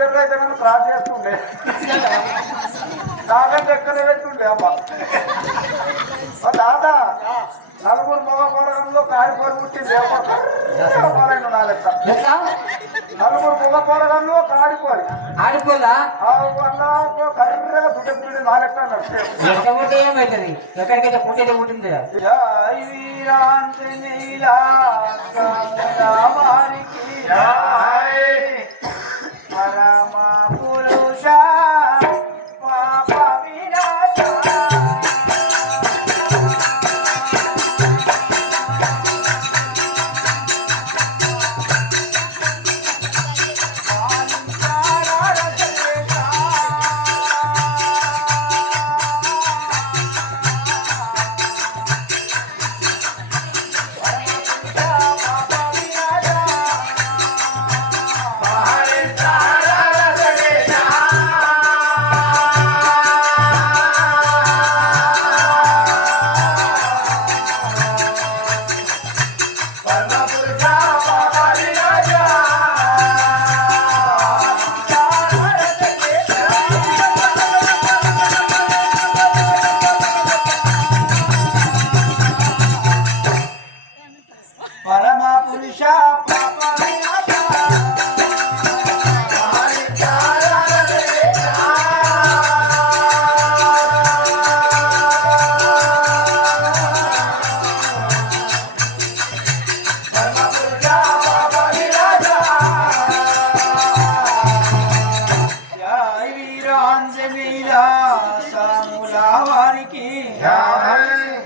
చెట్లు అయితే మనం క్రాస్ చేస్తుండే నాకంటే ఎక్కడ పెట్టుండే అబ్బా తాత నలుగురు మగ పోరగంలో కాడిపోయి పుట్టింది నా లెక్క నలుగురు మగ పోరగంలో కాడిపోయి ఆడిపోలా కర్రగా దుడ్డ నా లెక్క ఎక్కడ ఏమైతుంది ఎక్కడికైతే పుట్టేది ఉంటుంది పరమ పురుష పాప వినాశ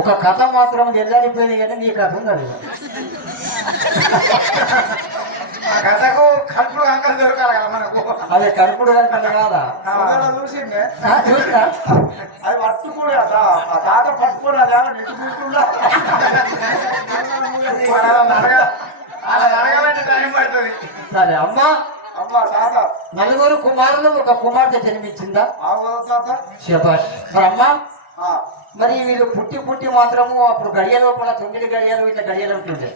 ఒక కథ మాత్రం ఎల్లాడిపోయింది కానీ నీ కథ ఉన్నది కథకు కడుపుడు అంకలు దొరకాలి కదా మనకు అదే కడుపుడు కనుక కాదా చూసిందే చూసినా అది పట్టుకుని తాత పట్టుకుని అది నెట్టు కూర్చుందా అడగాలంటే టైం పడుతుంది సరే అమ్మా అమ్మా తాత నలుగురు కుమారులు ఒక కుమార్తె జన్మించిందా తాత శభాష్ మరి అమ్మా మరి వీళ్ళు పుట్టి పుట్టి మాత్రము అప్పుడు గడియలో కూడా 9 గడియలు ఇట్లా గడియలు ఉంటుండే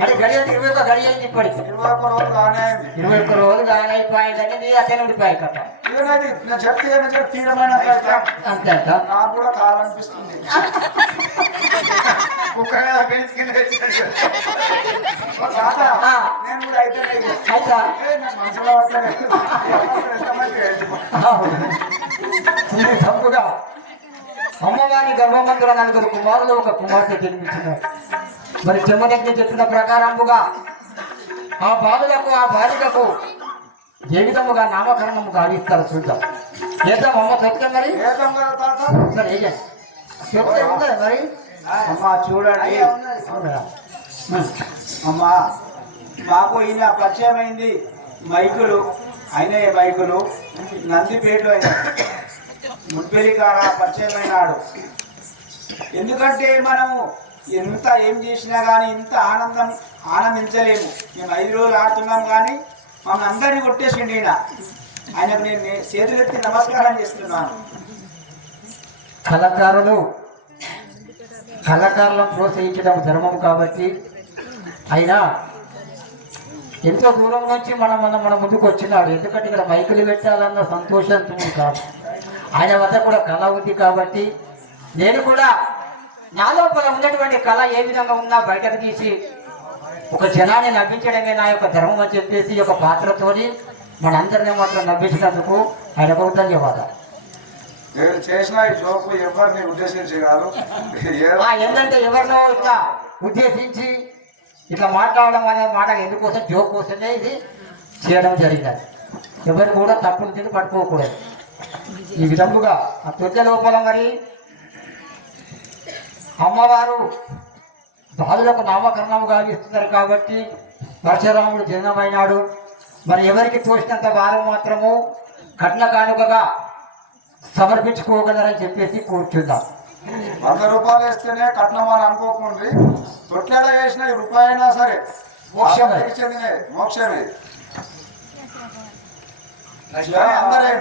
అంటే గడియలు 21 గడియలు ఇప్పటికి 21 రోజులు కానీ అయిపోయిందని నీ అక్కడ ఉండిపోయాయి కదా చెప్తే తీరమైన అంతే నాకు కూడా కావాలనిపిస్తుంది నేను కూడా అయితే మనసులో తప్పుగా అమ్మవారి గర్భమంతుల నలుగురు కుమారులు ఒక కుమార్తె జన్మించినారు మరి చెమ్మదగ్ని చెప్పిన ప్రకారముగా ఆ బాలులకు ఆ బాలికకు ఏ విధముగా నామకరణము గావిస్తారు చూద్దాం చేద్దాం అమ్మ చెప్తాం మరి సరే చెప్తే ఉన్నది మరి అమ్మా చూడండి అమ్మా మాకు ఈయన పరిచయమైంది మైకులు అయిన మైకులు నందిపేటలో అయినా ముప్పేరి కాడ పరిచయమైనాడు ఎందుకంటే మనము ఎంత ఏం చేసినా కానీ ఇంత ఆనందించలేము మేము 5 రోజులు ఆడుతున్నాం కానీ మమ్మల్ని అందరినీ కొట్టేసిండి ఆయనకు నేను చేతులెత్తి నమస్కారం చేస్తున్నాను కళాకారులను ప్రోత్సహించడం ధర్మం కాబట్టి అయినా ఎంతో దూరం నుంచి మన ముందుకు వచ్చినాడు ఎందుకంటే ఇక్కడ మైకులు పెట్టాలన్న సంతోషంతో కాదు ఆయన వద్ద కూడా కళ ఉంది కాబట్టి నేను కూడా నా లోపల ఉన్నటువంటి కళ ఏ విధంగా ఉన్నా బయటకు తీసి ఒక జనాన్ని నవ్వించడమే నా యొక్క ధర్మం అని చెప్పేసి ఒక పాత్రతోని మనందరినీ మాత్రం నవ్వించినందుకు ఆయనకు ధన్యవాదాలు. చేసిన ఈ జోకు ఎవరిని ఉద్దేశించి కాదు ఏంటంటే ఎవరినో ఇట్లా ఉద్దేశించి ఇట్లా మాట్లాడడం అనే మాట ఎందుకోసం జోక్ కోసమే ఇది చేయడం జరిగినది. ఎవరు కూడా తప్పులు తిని పట్టుకోకూడదు. ఈ విధముగా ఆ తొట్టె లోపల మరి అమ్మవారు బాలులకు నామకరణం గావిస్తున్నారు కాబట్టి పరశురాముడు జన్మమైనాడు. మరి ఎవరికి తోచినంత వారం మాత్రము కట్న కానుకగా సమర్పించుకోగలరని చెప్పేసి కూర్చుందాం. 100 రూపాయలు వేస్తేనే కట్నం అని అనుకోకుండా తొట్లేడా వేసిన రూపాయి అయినా సరే మోక్షమే మోక్షమే. అందరే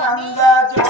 నంద జో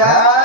బిడ్డ